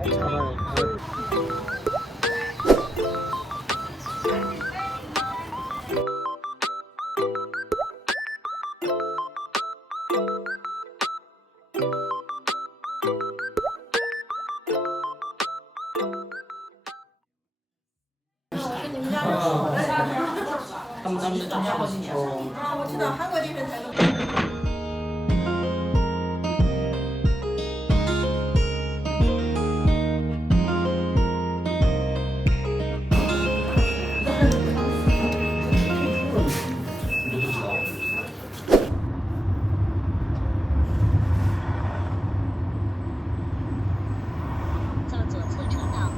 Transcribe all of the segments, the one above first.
감사합니다. 我知道韩国这边才能。 走左侧车道。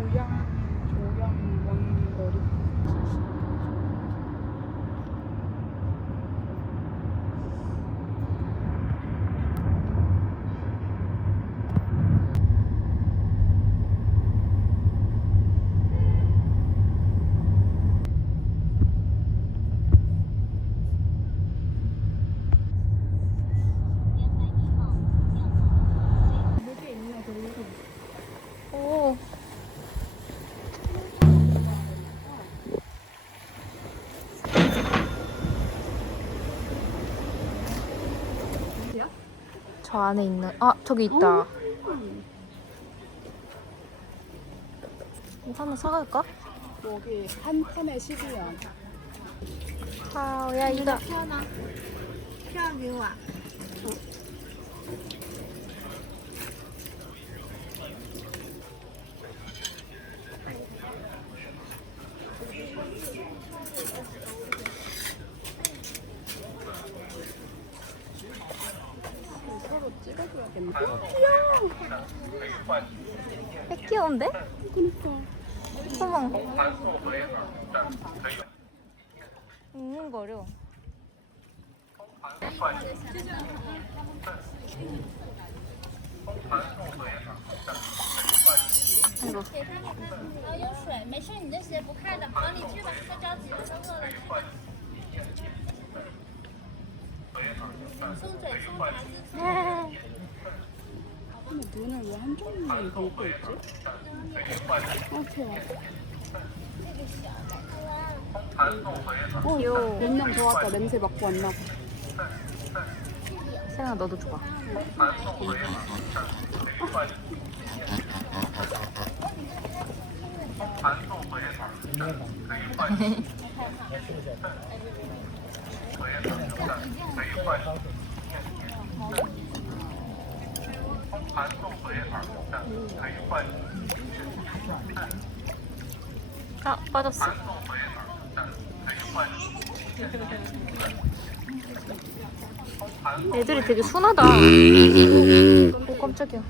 조양 원거리. 오. 저 안에 있는 저기 있다. 이거 한번 사갈까? 여기 한 판에 12원. 야 이거. 票给我。 서로 찍어줘야겠네. 꽤 귀여운데? 그니까. 어머. 웅웅거려. 이거. 有水，没事，你这鞋不开的，好，你去吧，别着急，都饿了。松嘴松茶自 근데 눈을 왜 한쪽만 감고 있지? 좋아. 귀여워. 몇 명 더 왔다. 냄새 맡고 왔나 봐. 세연아 너도 줘봐. 빠졌어. 애들이 되게 순하다. 오, 깜짝이야.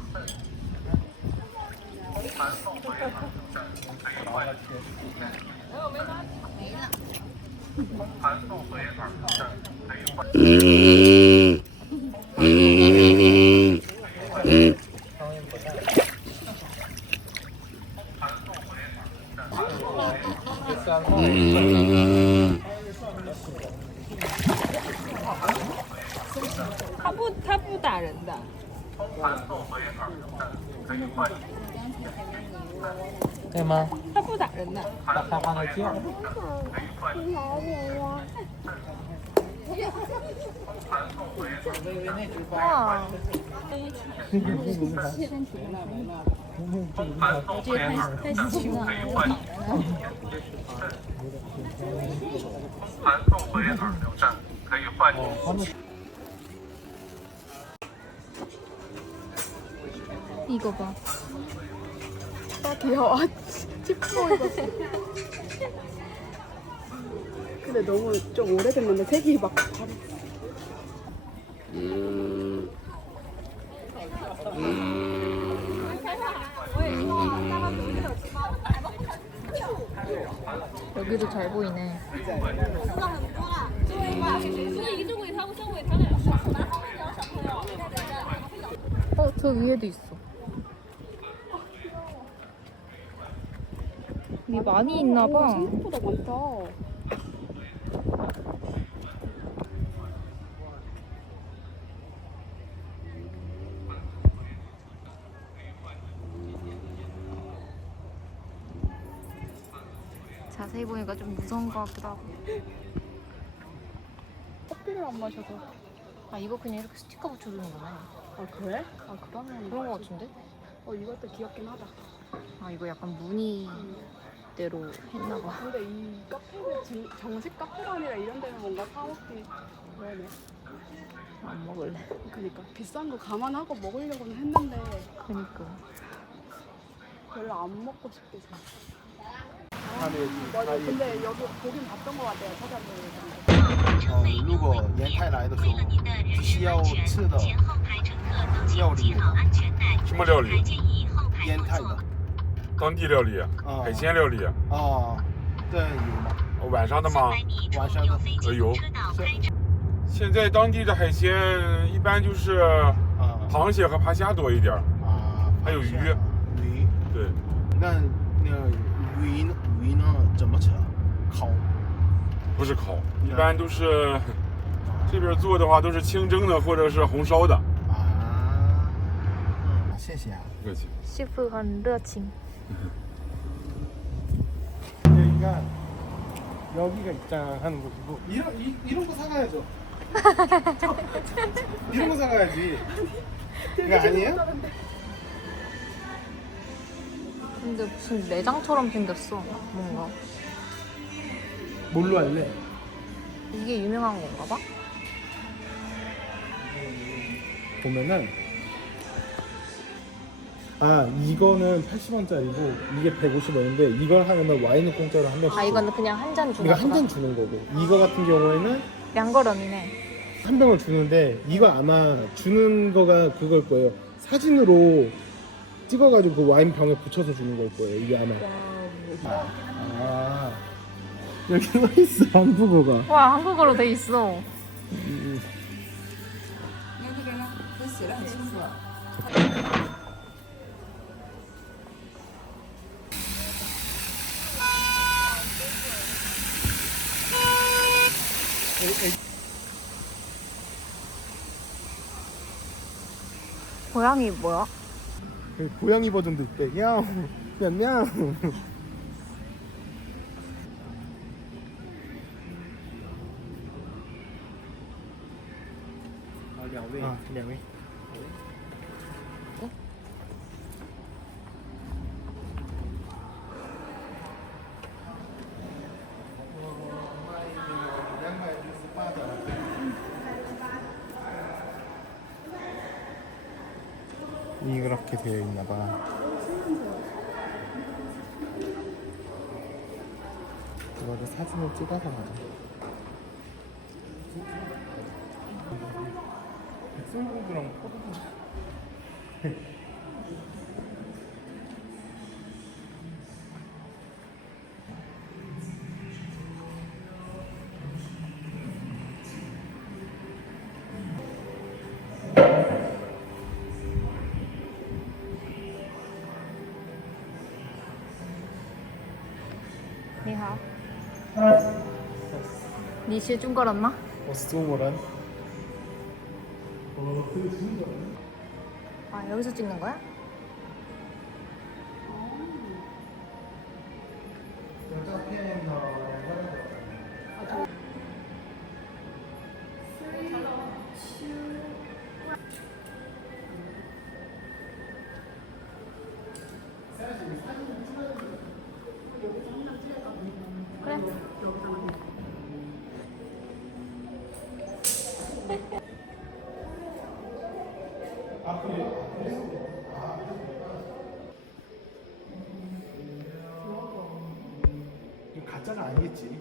他不打人的。对吗？他不打人的。他害怕它叫。哇，我觉得太喜庆了。传送回耳流站可以换取。 이거 봐. 아, 귀여워. 치프 입었어. 근데 너무 좀 오래된 건데 색이 막 바로. 여기 여기도 잘 보이네. 吃了很多了。所以一个尾汤，像尾汤两小时，后面两小朋友。 저 위에도 있어. 이 많이 있나 봐. 생각보다 많다. 자세히 보니까 좀 무서운 것 같기도 하고. 커피를 안 마셔서. 아 이거 그냥 이렇게 스티커 붙여주는 거네. 아 그래? 아 그러면 그런 거 같은데? 이것도 귀엽긴 하다. 아 이거 약간 무늬대로 했나 봐. 근데 이 카페는 정식 카페가 아니라 이런 데는 뭔가 사먹기 그러네. 안 먹을래. 그니까 비싼 거 감안하고 먹으려고는 했는데 그니까. 별로 안 먹고 싶게 잘. 맞아. 근데 여기 보긴 봤던 것 같아요. 찾아보니까. 如果沿太来的时候，需要吃的料理，什么料理？烟太的当地料理，啊海鲜料理。啊，这有吗？晚上的吗？晚上的有。现在当地的海鲜一般就是啊螃蟹和爬虾多一点，啊，还有鱼。鱼，对，那鱼呢？怎么吃？烤不是烤，一般都是这边做的话都是清蒸的或者是红烧的。啊。谢谢啊。不客气。 셰프很热情. 여기가 여기가 입장하는 곳이고 이런 거 사가야죠. 이런 거 사가야지. 이거 아니에요? 근데 무슨 매장처럼 생겼어. 뭔가. 뭘로 할래? 이게 유명한 건가 봐? 보면은 이거는 80원짜리고 이게 150원인데 이걸 하면 와인을 공짜로 한 병씩. 아 이거는 그냥 한 잔 주는 이거 한 잔 주는 거고 이거 같은 경우에는 양거름이네. 한 병을 주는데 이거 아마 주는 거가 그걸 거예요. 사진으로 찍어가지고 그 와인 병에 붙여서 주는 걸 거예요. 이게 아마. 여기 써 있어 한국어가. 와 한국어로 돼 있어. 고양이 뭐야? 고양이 버전도 있대. 야옹, 냠냠. 两位。 이렇게 되어 있나 봐. 이거를 사진을 찍어서 가자. 백설공주랑 포도주. 니하오. 你学中国人吗? 我是中国人. 아 여기서 찍는 거야? 그래. 이거 가짜가 아니겠지.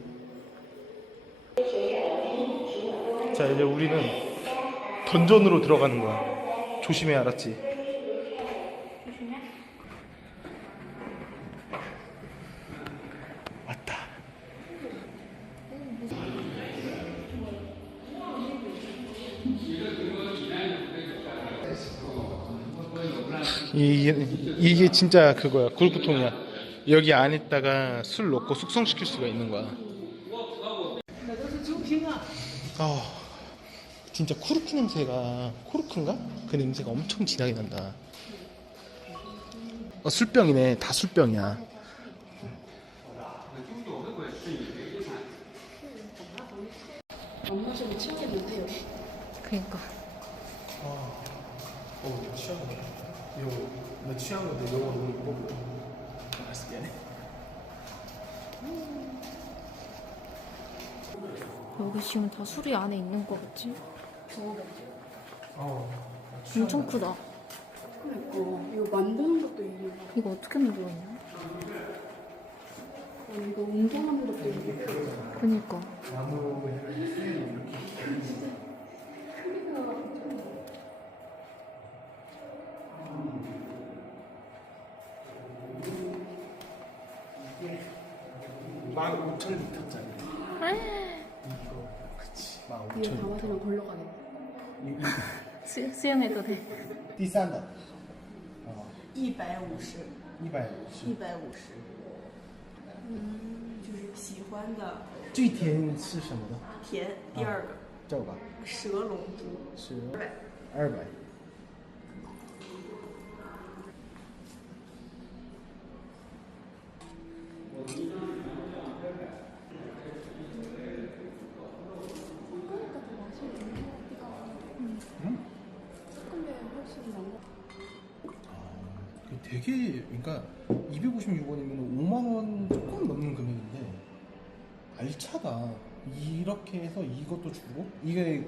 자 이제 우리는 던전으로 들어가는 거야. 조심해, 알았지? 왔다. 이게 진짜 그거야. 골프통이야. 여기 안에다가 술 넣고 숙성시킬 수가 있는 거야. 진짜 코르크 냄새가, 코르크인가? 그 냄새가 엄청 진하게 난다. 술병이네. 다 술병이야. 안 마시면 취하게 되세요. 그니까. 취한 거야. 나 취한 건데 이거 너무 무겁고. 맛있게. 여기 지금 다 술이 안에 있는 거 같지? 어. 엄청 크다. 그러니까 이거 만드는 것도 이게 이거 어떻게 만들었냐? 이거 운동하는 것도 이게 그니까. 만 5천 리터짜리. 이거 그치. 만 이거 5천 다 리터. 마시면 걸러가네. 수영해도 돼. 第三的150， 150。 就是喜欢的最甜是什么的？甜。第二个这个蛇龙珠，是200。 200。 되게, 그러니까 256원이면 5만 원 조금 넘는 금액인데 알차다. 이렇게 해서 이것도 주고 이게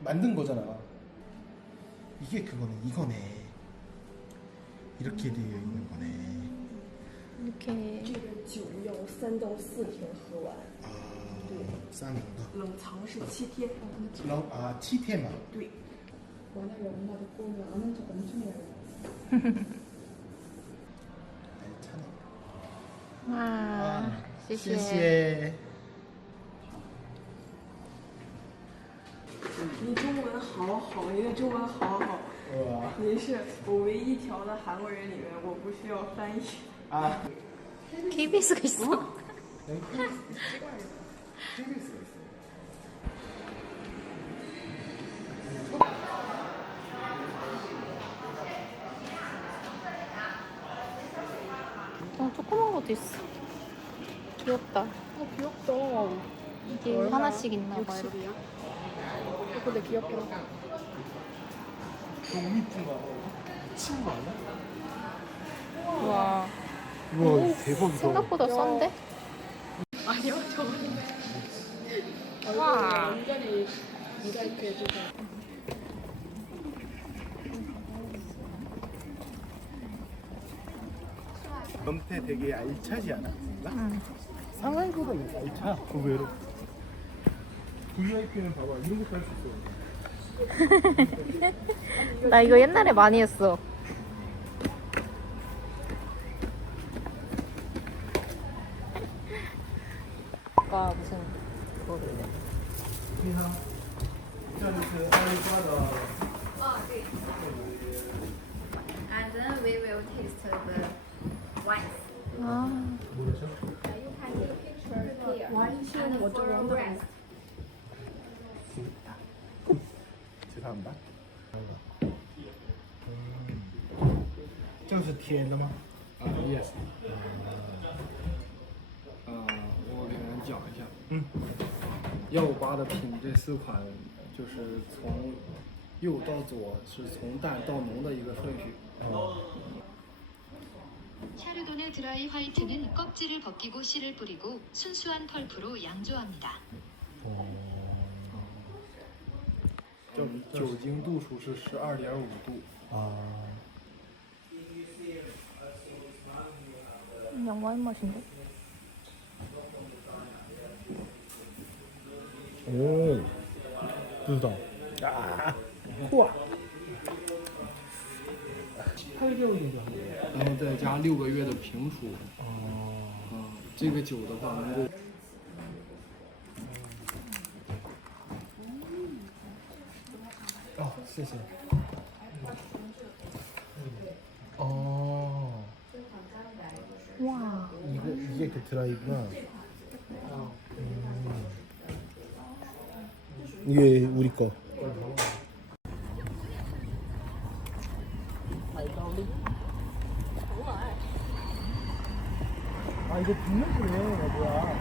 만든 거잖아. 이게 그거네. 이거네. 이렇게 되어 있는 거네. 이렇게 这个酒要3到4天喝完， 싼 거. 冷藏是7天。 7天만. 对， 만약에 엄마 듣고 오면 아는 척 엄청 해요. 알차네. 와, 谢谢。 谢. 你中文好好，你的中文好好。您是我唯一调的韩国人里面，我不需要翻译。 KBS가 있어. 조그만 것도 있어. 귀엽다. 귀엽다. 이게 하나씩 있나 봐요. 60이야? 근데 귀엽긴 하다. 너무 이쁜가? 미친 거 아니야? 와, 우와 대박이다. 생각보다 싼데? 아니요, 저거는. 와. 완전히 모자이크 해주고. 넘태 되게 알차지 않아? 상하이보다 알차. 의외로. VIP는 봐봐 이런 것도 할 수 있어. 나 이거 옛날에 많이 했어. 아까 무슨 그거를. And then we will taste the wine. 아, 뭐라죠? You can take a picture here. 와인시는 And 어쩌고 for 한다고. rest. 죄송합니다. 这个是甜的吗？ yes。我给大家讲一下。158的品这4款，就是从右到左是从淡到浓的一个顺序。 샤르도네 드라이 화이트는 껍질을 벗기고 씨를 뿌리고 순수한 펄프로 양조합니다. 酒精度数是12.5度。 양와인 맛인데? 오, 부다. 아, 우와. 8개월인데. 然后再加6个月的平储。这个酒的话能够。 谢谢。 하이라이트 드라이구나. 이게 우리 거. 아 이거 빌려주네. 뭐야?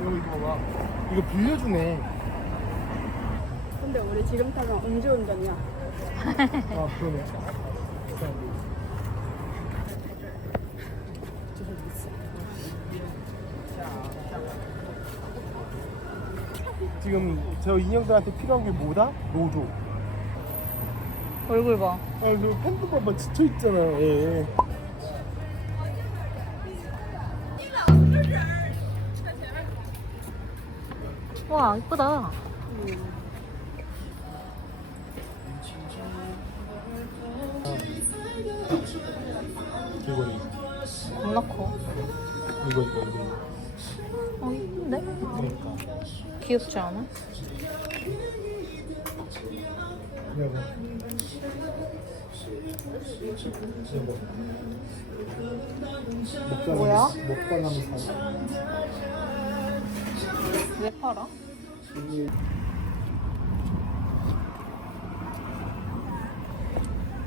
이거 봐. 이거 빌려주네. 근데 우리 지금 타면 음주운전이야. 아 그러네. 지금 저 인형들한테 필요한 게 뭐다? 노조. 얼굴 봐. 아, 그 팬들 봐봐 지쳐 있잖아. 예. 와, 이쁘다. 이거 겁나 커. 이거. 어, 이쁜데? 그러니까. 귀엽지 않아? 이거. 뭐야? 먹방하면서 사. 왜 팔아?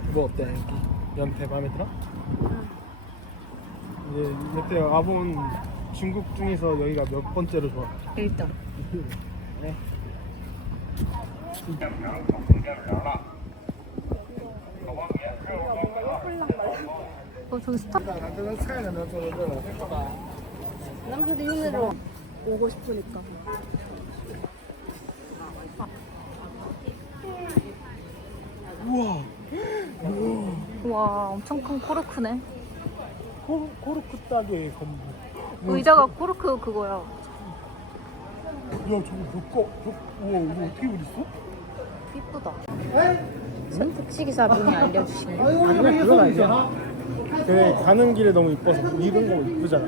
이거 어때? 연태 마음에 들어? 이제 연태 와본 중국 중에서 여기가 몇 번째로 좋아? 1등. 네. 저기 스타. 오고 싶으니까. 우와. 와, 엄청 큰 코르크네. 코르크 따게 건물. 의자가 코르크 그거야. 야 저거 우와 이거 어떻게 그렸어? 이쁘다. 택시기사 분이 알려주신 거. 아 그거 아니야? 그래 가는 길에 너무 이뻐서 이런 거 이쁘잖아.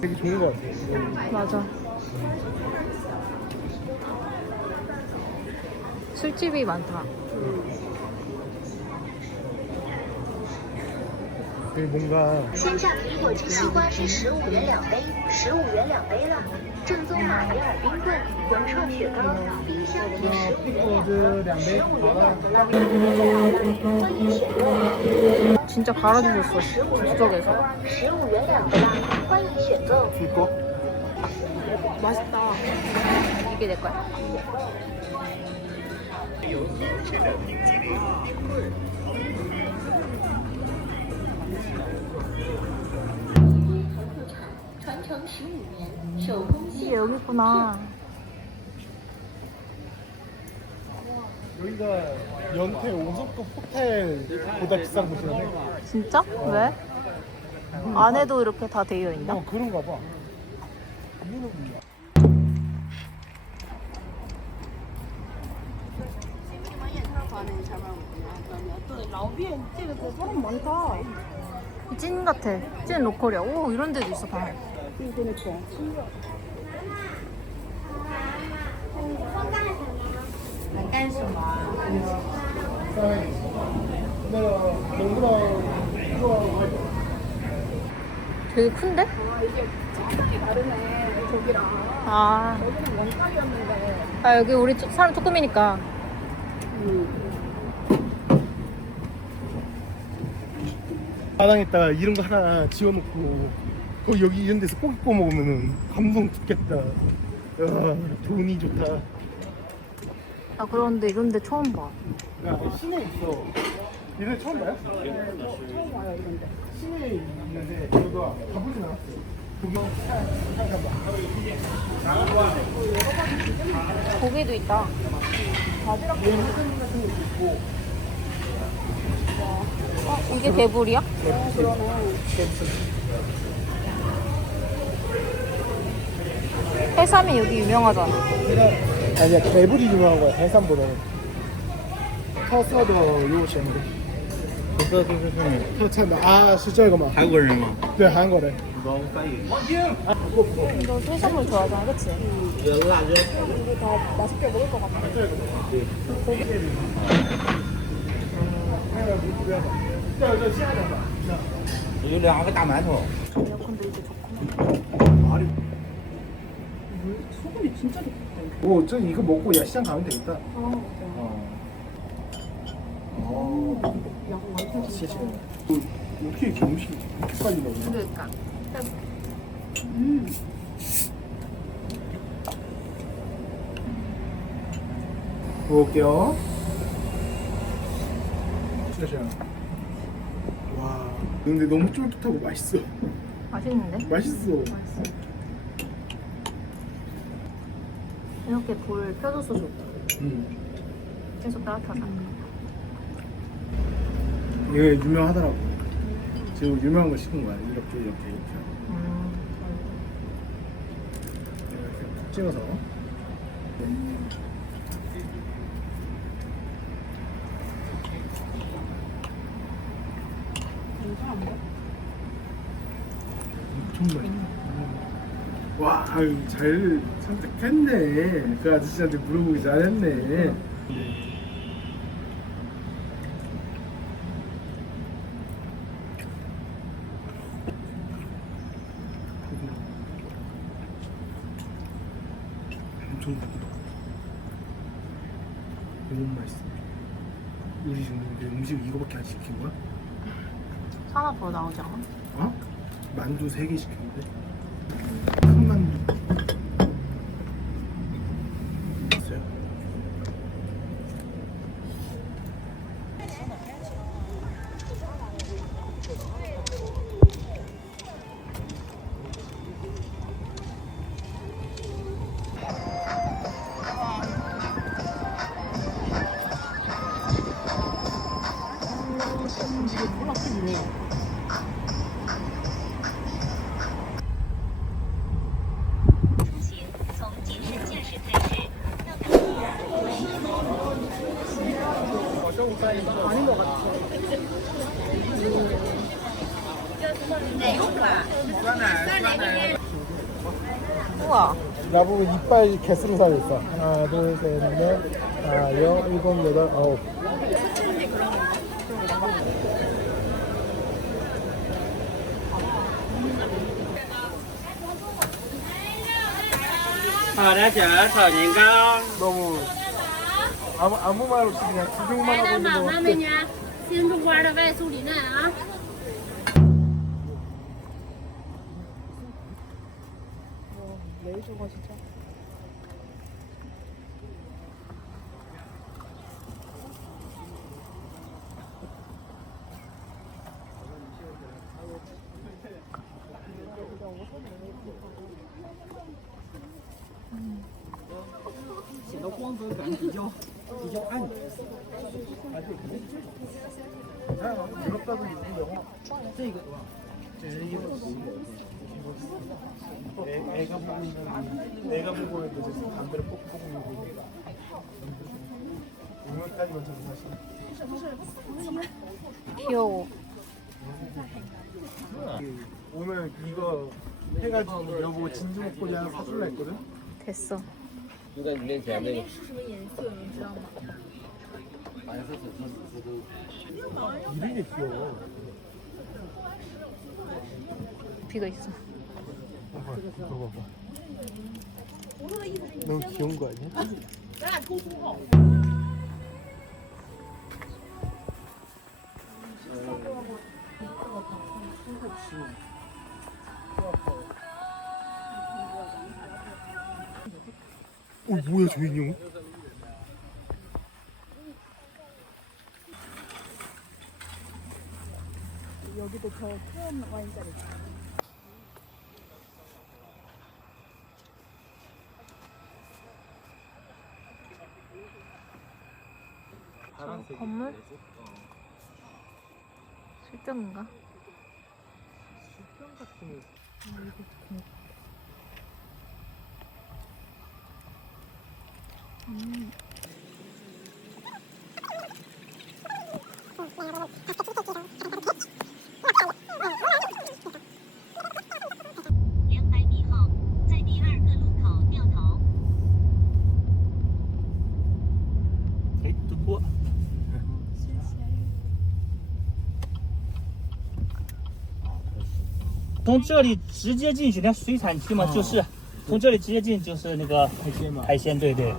되게 좋은 거 같아. 맞아. 술집이 많다. 되게 뭔가 鲜榨苹果汁西瓜汁15元2杯，15元2杯了。正宗马迭尔冰棍，文创雪糕，冰箱贴15元2个，15元2个啦。欢迎选购。 진짜 갈아주셨어. 저쪽에서. 15元2个啦，欢迎选购。 줄 거? 맛있다. 이게 내 거야? 이게 여기 있구나. 여기가 연태 5성급 호텔보다 비싼 곳이라네. 진짜? 왜? 안에도 이렇게 다 되어 있나? 그런가 봐. 이거는 뭐야? 사람 많다. 찐 같아. 찐 로컬이야. 오, 이런 데도 있어, 방. 그러니까. 干什么？ 되게 큰데? 아, 이게 색깔이 다르네. 저기랑. 아, 여기는 원탁이었는데. 아 여기 우리 사람 조금이니까. 마당에다가 이런 거 하나 지어놓고 거기 여기 이런 데서 고기 구워 먹으면은 감동 죽겠다. 야, 돈이 좋다. 아 그런데 이런 데 처음 봐. 야, 시내에 있어. 이런 데 처음 봐요? 처음 와요, 이런데. 시내에 있는데 저도 가보진 않았어요. 구경 고기도 있다. 이게 개불이야? 해삼이 여기 유명하잖아. 아니야, 개불이 유명한 거야, 해삼보다는.特色的有什么？特色就是特产的啊，是这个吗？韩国人吗？对，韩国人。包翻译。 너 해산물 좋아하잖아, 그치? 我觉得辣椒好。 이거 다 맛있게 먹을 것 같아. 有2个大馒头。 에어컨도 이제 좋구나. 말이. 소금이 진짜 좋다. 오, 저 이거 먹고 야 시장 가면 되겠다. 양 완전 진짜. 어떻게 이렇게 음식이 이렇게 빨리 먹냐? 그러니까. 먹을게요. 진짜. 와, 근데 너무 쫄깃하고 맛있어. 맛있는데? 맛있어. 맛있어. 이렇게 불 펴줘서 좋다. 계속 따뜻하다. 이게 유명하더라고. 지금 유명한 거 시킨 거야. 이렇게 이렇게. 이렇게 콕 찍어서. 엄청 맛있어. 와, 아유, 잘 선택했네. 그 아저씨한테 물어보기 잘했네. 엄청 부드러. 너무 맛있어. 우리 지금 음식 이거밖에 안 시킨 거야? 하나 더 나오지 않아? 어? 만두 3개 시켰는데. 큰 만두. 있어요? 아닌 것 같아. 우와. 나보고 이빨 개수로 살렸어. 하나, 둘, 셋, 넷, 다, 여, 일곱, 여덟, 아홉. 너무 아무 말 없이 그냥 구경만 하고 있는 거 같아. 新中瓜的外酥里嫩啊！ 레이저가 진짜. 유럽가도 있고 영어. 애가 보고 있는 애가 보고 있는 이제 담배를 꼭 보고 있는 오늘까지만 저도 사실. 귀여워. 오늘 이거 해가지고 여보 진주 목걸이 하나 사줄라 했거든. 됐어. 就在你面前那个。是什么颜色？你知道吗？ 이름이 귀여워. 비가 있어. 봐봐, 이거 봐봐. 너무 귀여운 거 아니야? 뭐야 저 인형? 여기도 저 큰 와인잔 있어. 건물? 실전인가? 실전 같은. 从这里直接进去，那水产区嘛，就是从这里直接进就是那个海鲜嘛。海鲜，对对。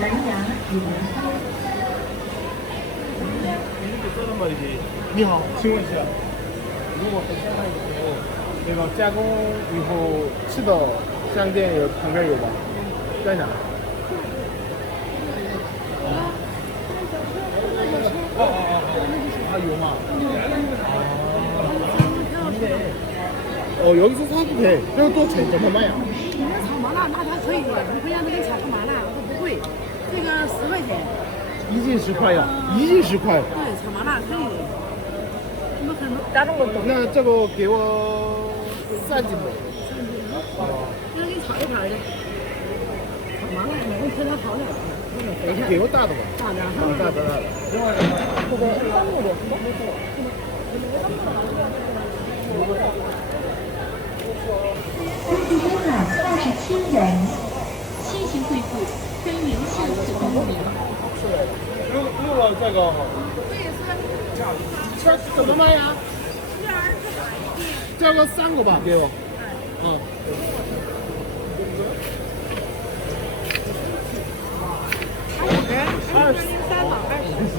蓝牙语言通。你好，请问一下，如果海鲜了以后，那个加工以后吃的商店有旁边有吧？在哪？아 요마. 여기서 사도 돼. 그리고 또 얼마야? 你们炒麻辣那它可以，你不要那个炒个麻辣，它不贵，这个10块钱。一斤10块呀，一斤10块。对，炒麻辣可以。你们很多。那这个给我3斤吧。那给你炒一盘的。炒麻辣哪个偏它好点？给个大的吧。大的。大的。登记金额27元，先行汇付，欢迎下次光临。这个这怎么卖呀？这个3个吧，给我。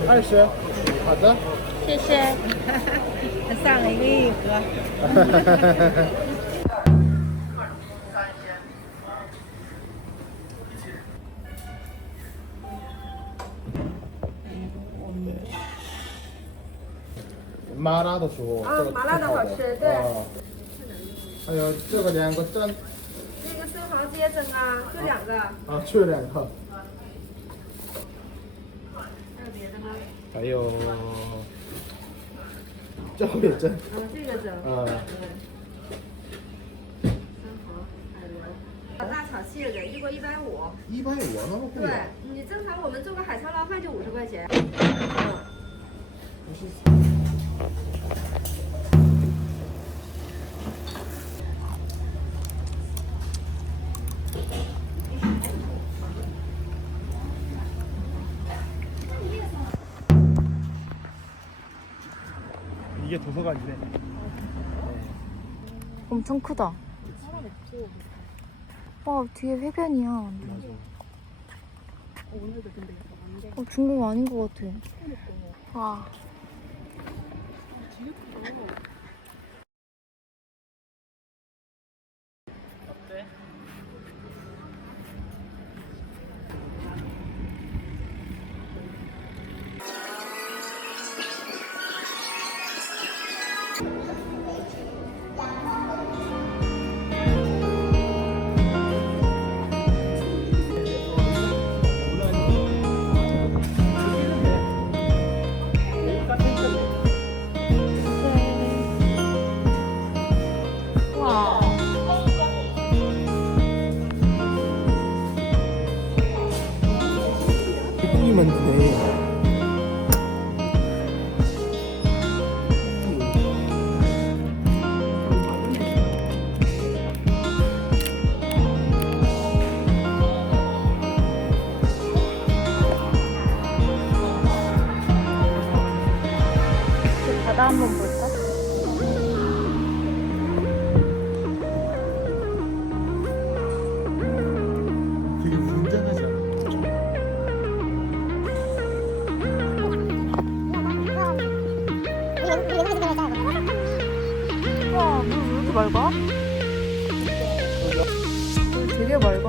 20，好的，谢谢。上了一个一盒。麻辣的说，麻辣的好吃，对。还有这个2个蒸。那个生蚝直接蒸啊，就2个。就2个。还有别的吗？还有这个也蒸。这个蒸。生蚝、海螺、辣炒蟹的，1锅150。150，那么贵。对，你正常我们做个海超捞饭就50块钱。이게 도서관이네. 엄청 크다. 와, 뒤에 해변이야. 오늘도 근데 안 돼. 중국 아닌 것 같아. 와. 꾸미면 돼. 바다 한번 볼까? 되게 웅장하지 않아? 와, 물 왜 이렇게 맑아? 물 되게 맑아.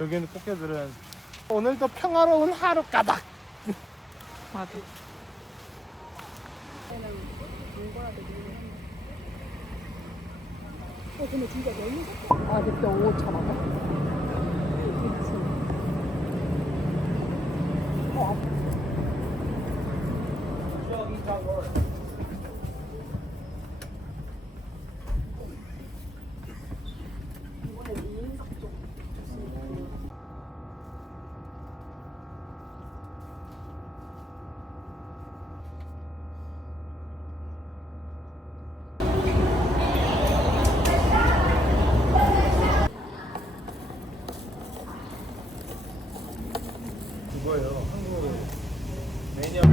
여기는 꽃게들은 오늘도 평화로운 하루 까닥. 맞아. 근데 진짜 너무 좋다. 그때 옷 잡았다. 왜?